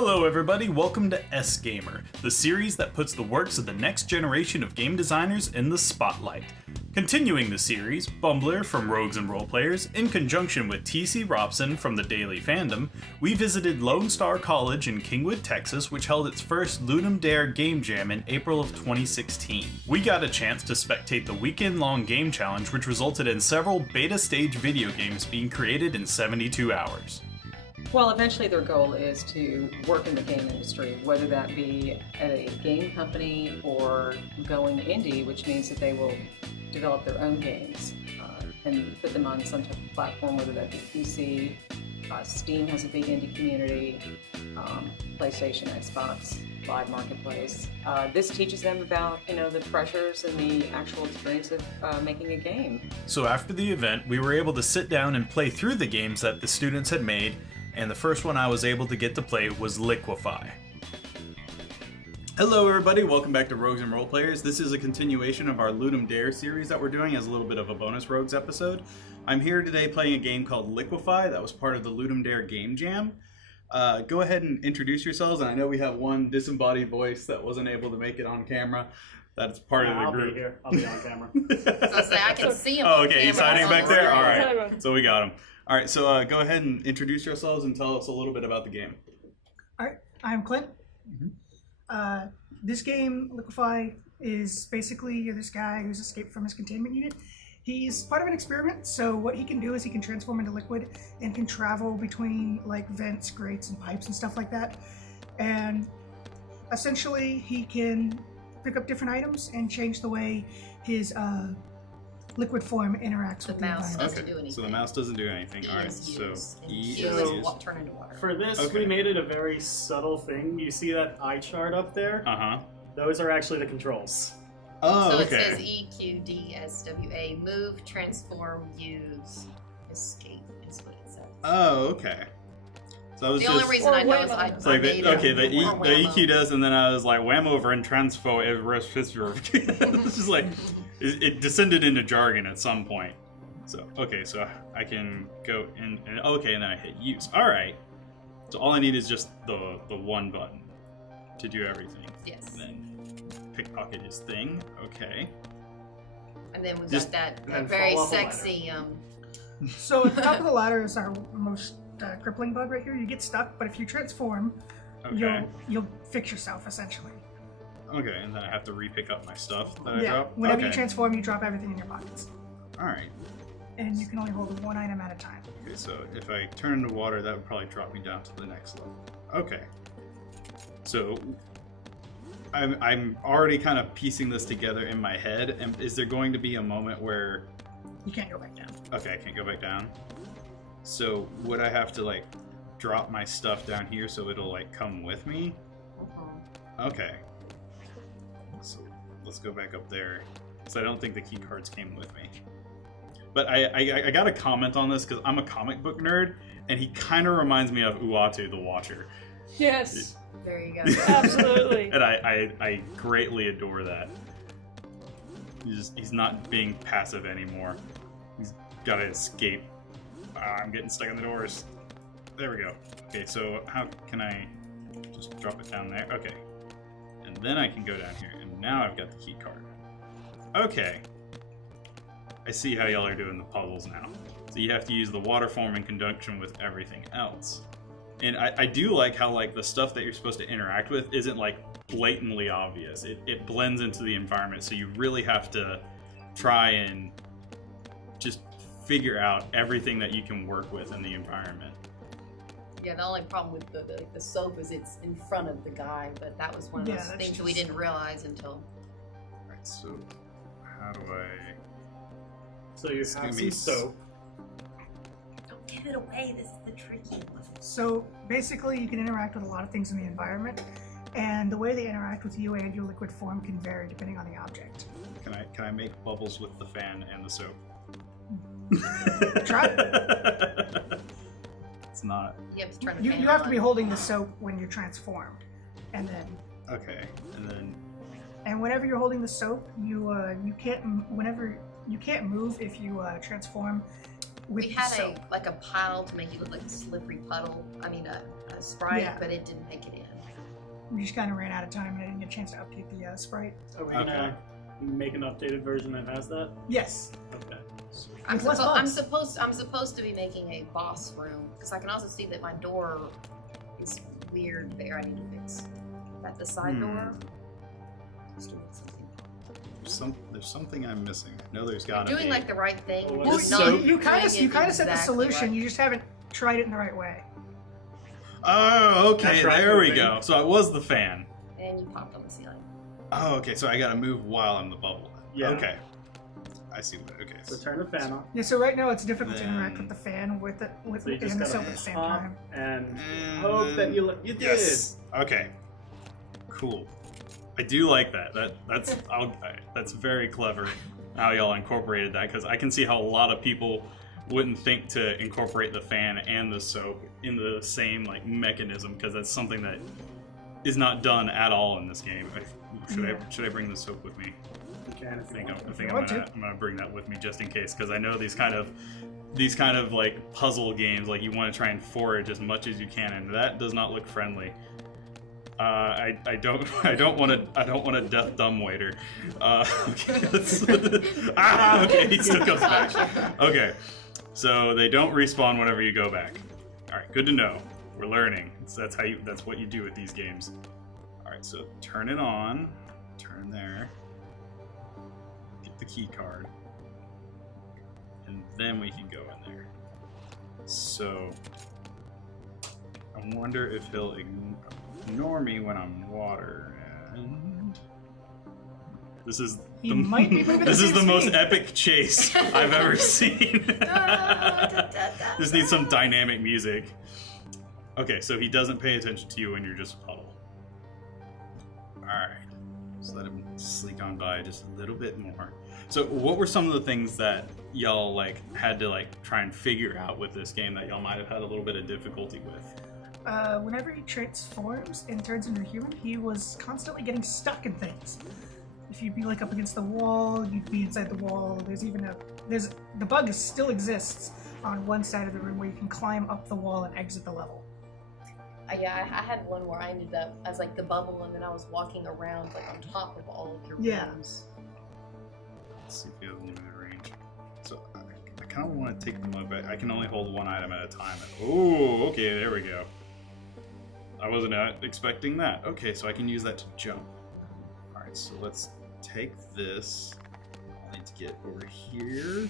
Hello everybody, welcome to S-GAMR, the series that puts the works of the next generation of game designers in the spotlight. Continuing the series, Bumbler from Rogues and Roleplayers, in conjunction with T.C. Robson from the Daily Fandom, we visited Lone Star College in Kingwood, Texas, which held its first Ludum Dare Game Jam in April of 2016. We got a chance to spectate the weekend-long game challenge, which resulted in several beta-stage video games being created in 72 hours. Well, eventually their goal is to work in the game industry, whether that be at a game company or going indie, which means that they will develop their own games and put them on some type of platform, whether that be PC, Steam has a big indie community, PlayStation, Xbox, Live Marketplace. This teaches them about, the pressures and the actual experience of making a game. So after the event, we were able to sit down and play through the games that the students had made, and the first one I was able to get to play was Liquify. Hello everybody, welcome back to Rogues and Roleplayers. This is a continuation of our Ludum Dare series that we're doing as a little bit of a bonus Rogues episode. I'm here today playing a game called Liquify that was part of the Ludum Dare Game Jam. Go ahead and introduce yourselves, and I know we have one disembodied voice that wasn't able to make it on camera. That's part of the group. I'll be here. I'll be on camera. So I can see him. Oh, okay, he's hiding back there? All Alright, so we got him. Alright, so go ahead and introduce yourselves and tell us a little bit about the game. Alright, I'm Clint. This game, Liquify, is basically you're this guy who's escaped from his containment unit. He's part of an experiment, so what he can do is he can transform into liquid and can travel between like vents, grates, and pipes and stuff like that. And essentially he can pick up different items and change the way his liquid form interacts with the mouse environment. doesn't do anything. So the mouse doesn't do anything. E Alright, is so use, and E Q is is use. turn into water. For this, Okay. we made it a very subtle thing. You see that eye chart up there? Uh-huh. Those are actually the controls. Oh, So okay. it says E, Q, D, S, W, A, move, transform, use, escape is what it says. Oh, okay. So I was The just... only reason I know is It's like made the, it okay, the or EQ whammo. does, and then I was like, wham over and transfo It's just like, it descended into jargon at some point. So, okay, so I can go in, and okay, and then I hit use. Alright. So all I need is just the one button to do everything. Yes. And then pickpocket his thing. Okay. And then we've Just- got that and very fall off the sexy, So at the top of the ladder is our most crippling bug right here. You get stuck, but if you transform, Okay. you'll fix yourself essentially. Okay, and then I have to re-pick up my stuff that I Yeah, dropped? whenever Okay. you transform, you drop everything in your pockets. Alright. And you can only hold one item at a time. Okay, so if I turn into water, that would probably drop me down to the next level. Okay. So I'm already kind of piecing this together in my head. And is there going to be a moment where... You can't go back down. Okay, I can't go back down. So would I have to like drop my stuff down here so it'll like come with me? Okay. So let's go back up there. Because I don't think the key cards came with me. But I got to comment on this because I'm a comic book nerd, and he kind of reminds me of Uatu the Watcher. Yes, there you go. absolutely. And I greatly adore that. He's not being passive anymore. He's got to escape. I'm getting stuck in the doors. There we go. Okay, so how can I just drop it down there? Okay. And then I can go down here, and now I've got the key card. Okay. I see how y'all are doing the puzzles now. So you have to use the water form in conjunction with everything else. And I do like how like the stuff that you're supposed to interact with isn't like blatantly obvious. It blends into the environment, so you really have to try and just figure out everything that you can work with in the environment. Yeah, the only problem with the soap is it's in front of the guy, but that was one of those that's things that we just- didn't realize until... Alright, so how do I... So you It's have gonna some be soap. Don't give it away, this is the tricky one. So basically, you can interact with a lot of things in the environment, and the way they interact with you and your liquid form can vary depending on the object. Can I make bubbles with the fan and the soap? Try. It's not... You have to turn the You fan have to on. be holding the soap when you're transformed, and then Okay, and then... whenever you're holding the soap, you can't move if you transform with We the had soap. a pile to make you look like a slippery puddle. I mean, a a sprite, Yeah. but it didn't make it in. We just kind of ran out of time and I didn't get a chance to update the sprite. Are we gonna make an updated version that has that? Yes. Okay. I'm, With less bugs. I'm supposed to be making a boss room because I can also see that my door is weird there. I need to fix. Is that the side door? Just doing something. There's something I'm missing. I know there's gotta Doing be. like the right thing. Well, just so- not you kind doing of it said the exactly solution. right. You just haven't tried it in the right way. Oh, okay, That's right, there we moving. go. So it was the fan. And you popped on the ceiling. Oh, okay, so I gotta move while in the bubble. Yeah. Okay. I see what, okay. So turn the fan on. Yeah. So right now it's difficult to interact Then- with the fan with it with So you just and the gotta soap at the same pop time. and hope that you did. Yes. Okay. Cool. I do like that. That's very clever how y'all incorporated that, because I can see how a lot of people wouldn't think to incorporate the fan and the soap in the same like mechanism, because that's something that is not done at all in this game. Should I bring the soap with me? You can if you want. I think you want I'm gonna bring that with me just in case, because I know these kind of like puzzle games, like you want to try and forage as much as you can, and that does not look friendly. I don't want a death dumbwaiter. Okay, he still goes back. Okay, so they don't respawn whenever you go back. All right, good to know. We're learning. So that's what you do with these games. All right, so turn it on. Turn there. Get the key card, and then we can go in there. So I wonder if he'll ignore me when I'm water. And this is He might be moving this the is the same most speed. epic chase I've ever seen. Just need some dynamic music. Okay, so he doesn't pay attention to you when you're just a puddle. Alright. So let him sleek on by just a little bit more. So what were some of the things that y'all like had to like try and figure out with this game that y'all might have had a little bit of difficulty with? Whenever he transforms and turns into a human, he was constantly getting stuck in things. If you'd be like up against the wall, you'd be inside the wall. The bug still exists on one side of the room where you can climb up the wall and exit the level. Yeah, I had one where I ended up as like the bubble, and then I was walking around like on top of all of your Yeah. rooms. Let's see if you have limited range. So I kind of want to take the mug, but I can only hold one item at a time. Oh, okay, there we go. I wasn't expecting that. Okay, so I can use that to jump. All right, so let's take this. I need to get over here.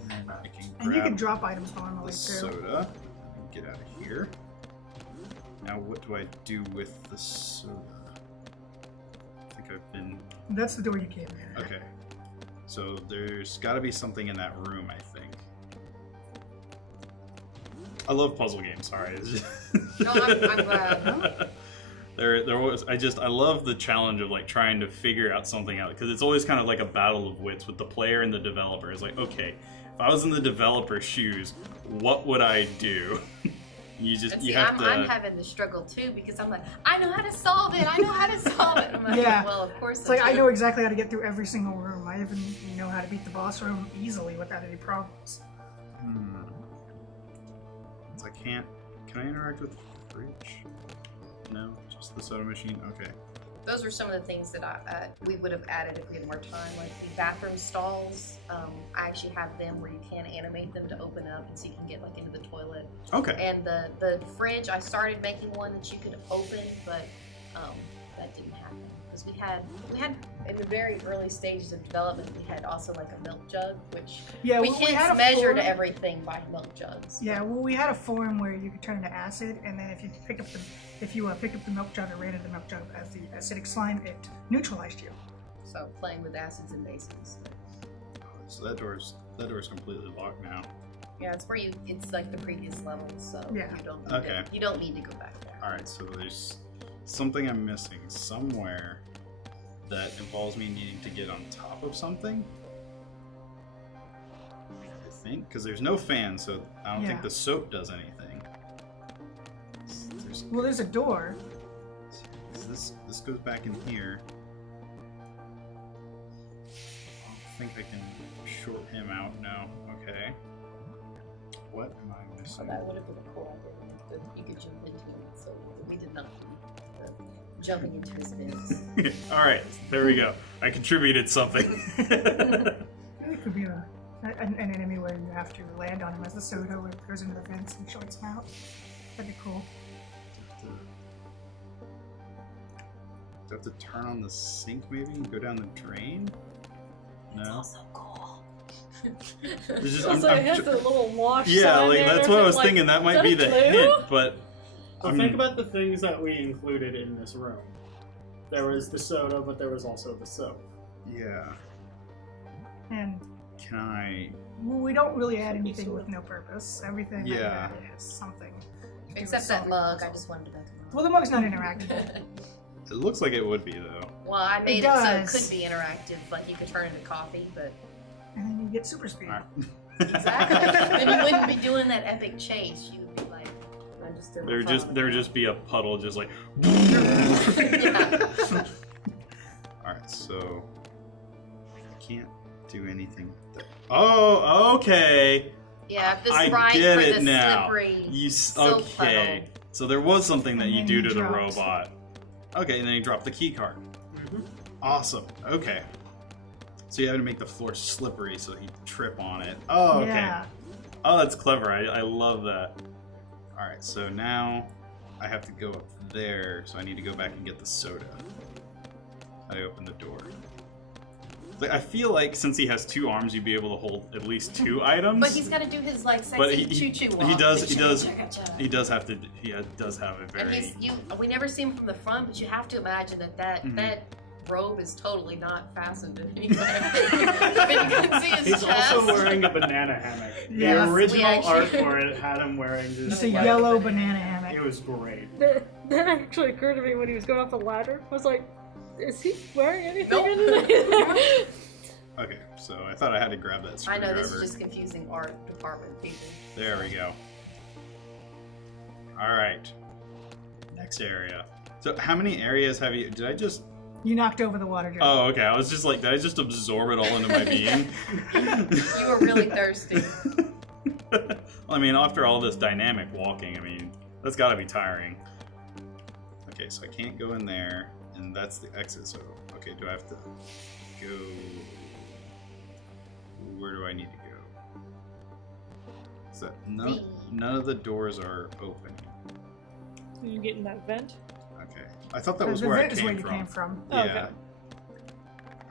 And then I can And you can grab drop items normally the too. soda. Get out of here. Now what do I do with the soda? I think I've been... That's the door you came in. Okay. So there's got to be something in that room, I think. I love puzzle games. Sorry. It's just- No, I'm glad. There was. I love the challenge of like trying to figure out something out, because it's always kind of like a battle of wits with the player and the developer. It's like, okay, if I was in the developer's shoes, what would I do? You And you see, have I'm to. having the struggle too, because I'm like, I know how to solve it. I know how to solve it. I'm like, Yeah. well, of course. It's like I know exactly how to get through every single room. I even know how to beat the boss room easily without any problems. So I can't. Can I interact with the fridge? No, just the soda machine. Okay. Those were some of the things that we would have added if we had more time, like the bathroom stalls. I actually have them where you can animate them to open up, and so you can get like into the toilet. Okay. And the fridge, I started making one that you could open, but that didn't happen because we had in the very early stages of development, we had also like a milk jug, which Yeah, we well, we had kids a measured form- everything by milk jugs. Yeah, well, we had a form where you could turn into acid, and then if you picked up the milk jug or rated the milk jug as the acidic slime, it neutralized you. So playing with acids and bases. So that door's completely locked now. Yeah, it's where it's like the previous level, so Yeah. you don't need to go back there. All right. So there's something I'm missing somewhere that involves me needing to get on top of something. I think because there's no fan, so I don't think Yeah. the soap does anything. Well, there's a door. This goes back in here. I think I can short him out now. Okay. what am I Oh, missing? that would have been a cool idea. That you could jump into it. So we did not do jumping into his bins. All right, there we go. I contributed something. It could be an enemy where you have to land on him as the soda where it goes into the vents and shorts him out. That'd be cool. Do I have to turn on the sink maybe and go down the drain? No. Also cool. It's just, Also, it has the little wash yeah, sign like there, that's so what I it's was like, thinking. That is might that be a the clue? hint, but So I'm- think about the things that we included in this room. There was the soda, but there was also the soap. yeah. And Can I? we don't really add anything with no purpose. Everything that we Yeah. add is something. to do with Except that solving mug. I puzzles. just wanted to make a mug. Well, the mug's not interactive. It looks like it would be though. Well, I made it so it does. could be interactive, like you could turn it into coffee, but And then you get super speed. All right. exactly. Then you wouldn't be doing that epic chase. You would be like, I just did my There would just be a puddle, just like. Yeah. All right, so I can't do anything. Oh, okay. Yeah, this I right get for it the now. slippery You soap okay? puddle. So there was something that And you then do you to the dropped. robot. Okay, and then you drop the key card. Awesome. Okay. So you have to make the floor slippery so he trip on it. Oh, okay. Yeah. Oh, that's clever. I love that. All right, so now I have to go up there, so I need to go back and get the soda. I open the door. Like, I feel like since he has 2 arms, you'd be able to hold at least 2 items. But he's got to do his like But sexy he choo-choo walk. he does The he does cha-cha-cha-cha. he does have to he does have a And very we never see him from the front, but you have to imagine that Mhm. that robe is totally not fastened in any kind of thing. But you can see his He's chest. also wearing a banana hammock. Yes. The original We actually- art for it had him wearing this. It's a like- yellow banana hammock. It was great. That actually occurred to me when he was going off the ladder. I was like, is he wearing anything Nope. underneath? Okay, so I thought I had to grab that I screwdriver. know this is just confusing art department people. There we go. All right. Next area. So how many areas have you? Did I just? You knocked over the water jar. Oh, okay. I was just like, did I just absorb it all into my being? You were really thirsty. Well, I mean, after all this dynamic walking, I mean, that's got to be tiring. Okay, so I can't go in there, and that's the exit. So, okay, do I have to go? Where do I need to go? So none of the doors are open. You get in that vent? Okay, I thought that was the where I vent is where came you from. came from. Oh, Yeah.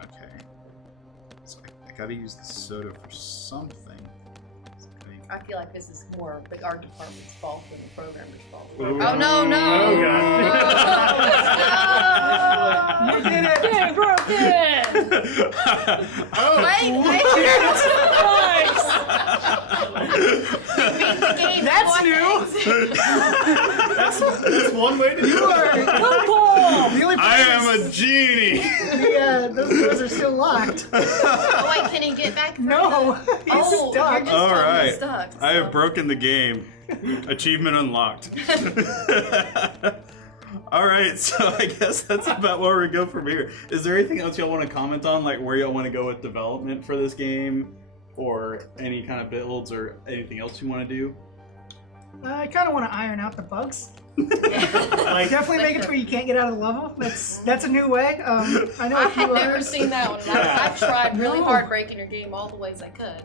Okay. So I gotta use the soda for something. I feel like this is more the art department's fault than the programmer's fault. Ooh. Oh no, no! Oh, God. You did it! Yeah, broke it! Oh, wait! That's new! That's one way to do it. The only I am a genie! those doors are still locked. Oh wait, can he get back? through No, the- he's Oh, stuck. you're just All totally right. stuck. I have so- broken the game. Achievement unlocked. Alright, so I guess that's about where we go from here. Is there anything else y'all want to comment on? Like where y'all want to go with development for this game? Or any kind of builds or anything else you want to do? I kind of want to iron out the bugs. Like, Definitely make it to where you can't get out of the level. That's a new way. I know I a few had never seen that one. I've tried really No. hard breaking your game all the ways I could.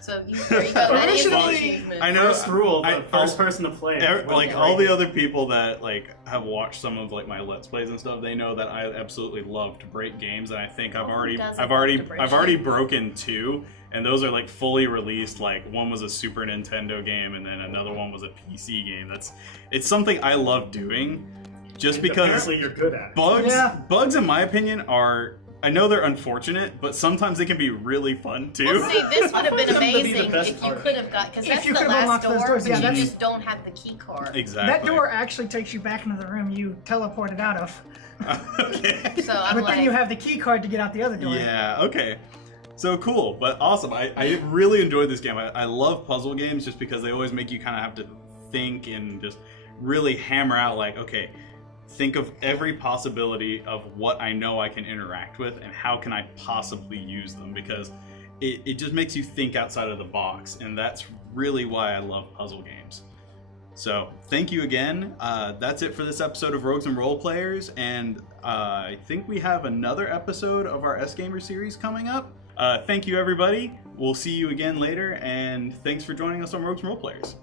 So there you go. That is an Originally, achievement. I know. first rule, the I- first person to play it. will Like break all the it. other people that like have watched some of like my Let's Plays and stuff, they know that I absolutely love to break games, and I think I've Who already doesn't I've love already to break I've already games? broken 2, and those are like fully released. Like one was a Super Nintendo game, and then another one was a PC game. It's something I love doing, just because Apparently you're good at it. bugs in my opinion are. I know they're unfortunate, but sometimes they can be really fun too. Well, see, this would have been them to be the amazing best if you part. could have got, because If that's you the could have last unlocked those door, doors, but yeah, you that's- just don't have the key card. Exactly. That door actually takes you back into the room you teleported out of. Okay. So I'm But like, then you have the key card to get out the other door. Yeah, okay. So cool, but awesome. I really enjoyed this game. I love puzzle games just because they always make you kind of have to think and just really hammer out like, okay, think of every possibility of what I know I can interact with and how can I possibly use them, because it just makes you think outside of the box, and that's really why I love puzzle games. So thank you again. That's it for this episode of Rogues and Roleplayers, and I think we have another episode of our S-GAMR series coming up. Thank you, everybody. We'll see you again later, and thanks for joining us on Rogues and Roleplayers.